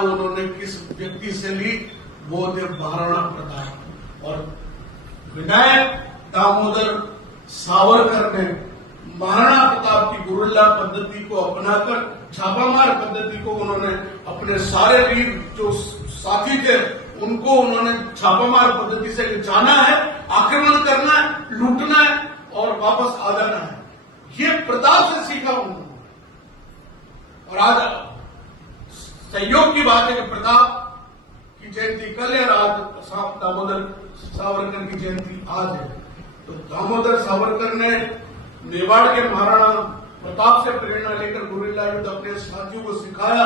उन्होंने किस व्यक्ति से ली, वो थे महाराणा प्रताप। और विनायक दामोदर सावरकर ने महाराणा प्रताप की गुरिल्ला पद्धति को अपनाकर छापामार पद्धति को उन्होंने अपने सारे वीर जो साथी थे उनको उन्होंने छापामार पद्धति से जाना है, आक्रमण करना है, लूटना है और वापस आ जाना है। ये प्रताप से सीखा उन्होंने। और आज संयोग की बात है कि प्रताप की जयंती कल है और आज दामोदर सावरकर की जयंती आज है। तो दामोदर सावरकर ने मेवाड़ के महाराणा प्रताप से प्रेरणा लेकर गुरिल्ला युद्ध अपने साथियों को सिखाया।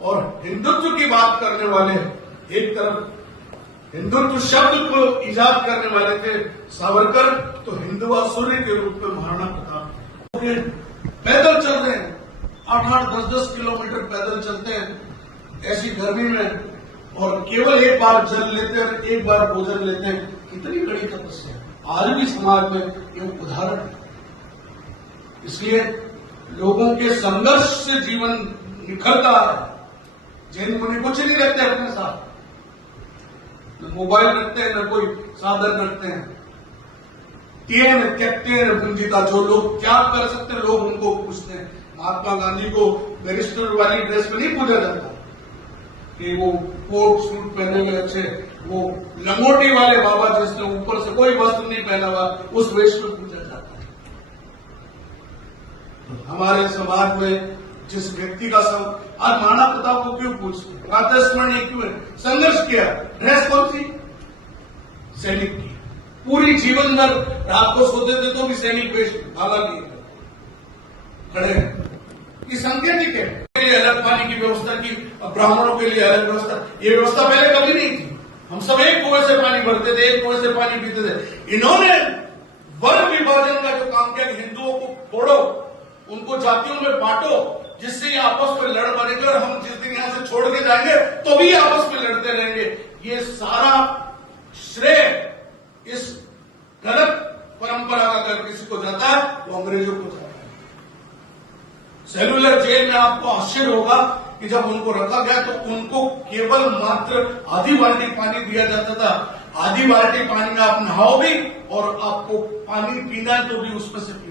और हिंदुत्व की बात करने वाले, एक तरफ हिंदुत्व शब्द को इजाद करने वाले थे सावरकर, तो हिंदुआ सूर्य के रूप में महाराणा प्रताप थे। पैदल चल रहे हैं, 8-8, 10-10 किलोमीटर पैदल चलते हैं ऐसी गर्मी में, और केवल एक बार जल लेते हैं, एक बार भोजन लेते हैं। कितनी बड़ी तपस्या आज भी समाज में ये उदाहरण है। इसलिए लोगों के संघर्ष से जीवन निखरता है। जैन मुनि कुछ नहीं रखते अपने साथ, न मोबाइल रखते हैं, न कोई साधन रखते हैं। तेन त्यक्तेन भुंजिता, जो लोग त्याग कर सकते हैं लोग उनको पूछते हैं। महात्मा गांधी को बैरिस्टर वाली ड्रेस में नहीं पूछा जाता कि वो कोट सूट पहने हुए अच्छे, वो लंगोटी वाले बाबा जिसने ऊपर से कोई वस्त्र नहीं पहना हुआ, उस वेश में पूछा जाता है। तो हमारे समाज में जिस व्यक्ति का आज महाराणा प्रताप को क्यों पूछते, प्रातःस्मरण क्यों है? संघर्ष किया। ड्रेस कौन सी? सैनिक की। पूरी जीवन भर रात को सोते थे तो भी सैनिक वेश भाला लिए खड़े हैं। ये सांकेतिक है। अलग पानी की व्यवस्था की, ब्राह्मणों के लिए अलग व्यवस्था, ये व्यवस्था पहले कभी नहीं थी। हम सब एक कुएं से पानी भरते थे, एक कुएं से पानी पीते थे। इन्होंने वर्ग विभाजन का जो काम किया, हिंदुओं को फोड़ो, उनको जातियों में बांटो, जिससे ये आपस में लड़ मरेंगे और हम जिस दिन यहां से छोड़ के जाएंगे तो भी आपस में लड़ते रहेंगे। ये सारा श्रेय इस गलत परंपरा का अगर किसी को जाता है वो अंग्रेजों को जाता है। सेलुलर जेल में आपको आश्चर्य होगा कि जब उनको रखा गया तो उनको केवल मात्र आधी बाल्टी पानी दिया जाता था। आधी बाल्टी पानी में आप नहाओ भी और आपको पानी पीना है तो भी उसमें से पीना।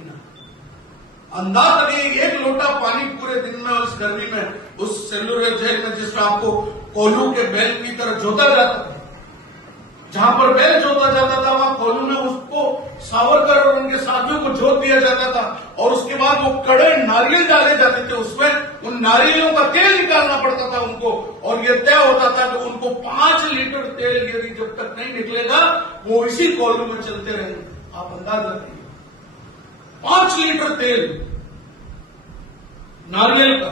अंदाज लगे एक लोटा पानी पूरे दिन में उस गर्मी में उस सेलुलर जेल में, जिसमें आपको कोल्हू के बैल की तरह जोता जाता था। जहां पर बैल जोता जाता था वहां कोल्हू में उसको सावरकर और उनके साथियों को जोत दिया जाता था। और उसके बाद वो कड़े नारियल डाले जाते थे, उसमें उन नारियलों का तेल निकालना पड़ता था उनको। और ये तय होता था कि उनको 5 लीटर तेल यदि जब तक नहीं निकलेगा वो इसी कोल्हू में चलते रहेंगे। आप अंदाज रखिए, 5 लीटर तेल नारियल का।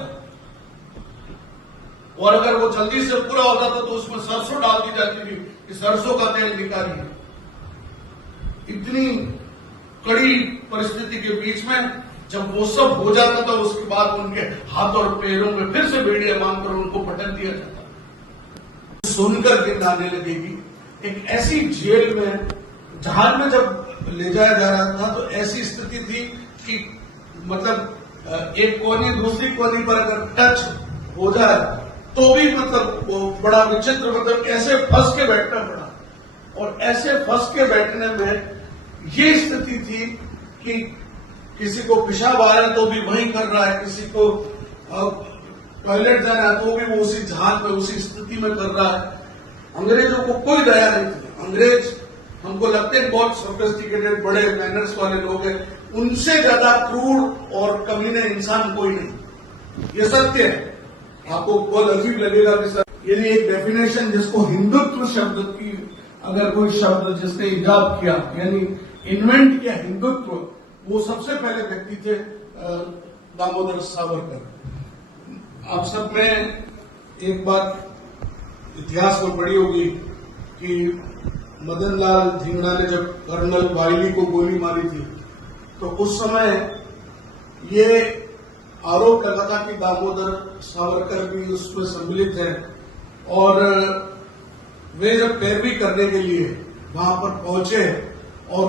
और अगर वो जल्दी से पूरा हो जाता तो उसमें सरसों डाल दी जाती थी कि सरसों का तेल निकालिए। इतनी कड़ी परिस्थिति के बीच में जब वो सब हो जाता था, उसके बाद उनके हाथ और पैरों में फिर से बेड़ियां बांधकर उनको पटक दिया जाता। सुनकर गिन आने लगेगी। एक ऐसी जेल में जहाज में जब ले जाया जा रहा था तो ऐसी स्थिति थी कि मतलब एक कोनी दूसरी कोनी पर अगर टच हो जाए तो भी मतलब वो बड़ा विचित्र, मतलब ऐसे फंस के बैठना पड़ा। और ऐसे फंस के बैठने में ये स्थिति थी कि किसी को पेशाब आ रहा है तो भी वही कर रहा है, किसी को टॉयलेट जाना है तो भी वो उसी जहाज में उसी स्थिति में कर रहा है। अंग्रेजों को कोई दया नहीं थी। अंग्रेज हमको लगते हैं बहुत सोफिस्टिकेटेड बड़े मैनर्स वाले लोग हैं, उनसे ज्यादा क्रूर और कमीने इंसान कोई नहीं। ये सत्य है। आपको बहुत अजीब लगेगा कि सर यदि एक डेफिनेशन जिसको हिंदुत्व शब्द की अगर कोई शब्द जिसने इजाद किया यानी इन्वेंट किया हिंदुत्व, वो सबसे पहले व्यक्ति थे दामोदर सावरकर। आप सब में एक बात इतिहास में पढ़ी होगी कि मदन लाल धिंगड़ा ने जब कर्नल वाइली को गोली मारी थी तो उस समय ये आरोप लगा था कि दामोदर सावरकर भी उसमें सम्मिलित है। और वे जब पैरवी करने के लिए वहां पर पहुंचे और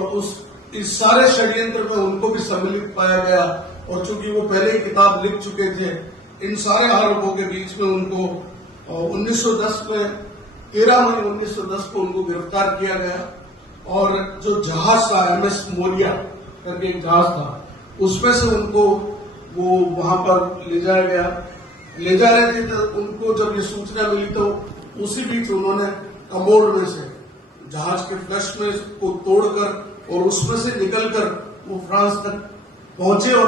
इस सारे षड्यंत्र में उनको भी सम्मिलित पाया गया। और चूंकि वो पहले ही किताब लिख चुके थे, इन सारे आरोपों के बीच में उनको और 1910 में 13 मई 1910 को उनको गिरफ्तार किया गया और जो जहाज था MS मोरिया करके एक जहाज था, उसमें से उनको वो वहां पर ले जाया गया। ले जा रहे थे तो उनको जब ये सूचना मिली तो उसी बीच उन्होंने कमोड में से जहाज के फ्लश में को तोड़कर और उसमें से निकलकर वो फ्रांस तक पहुंचे और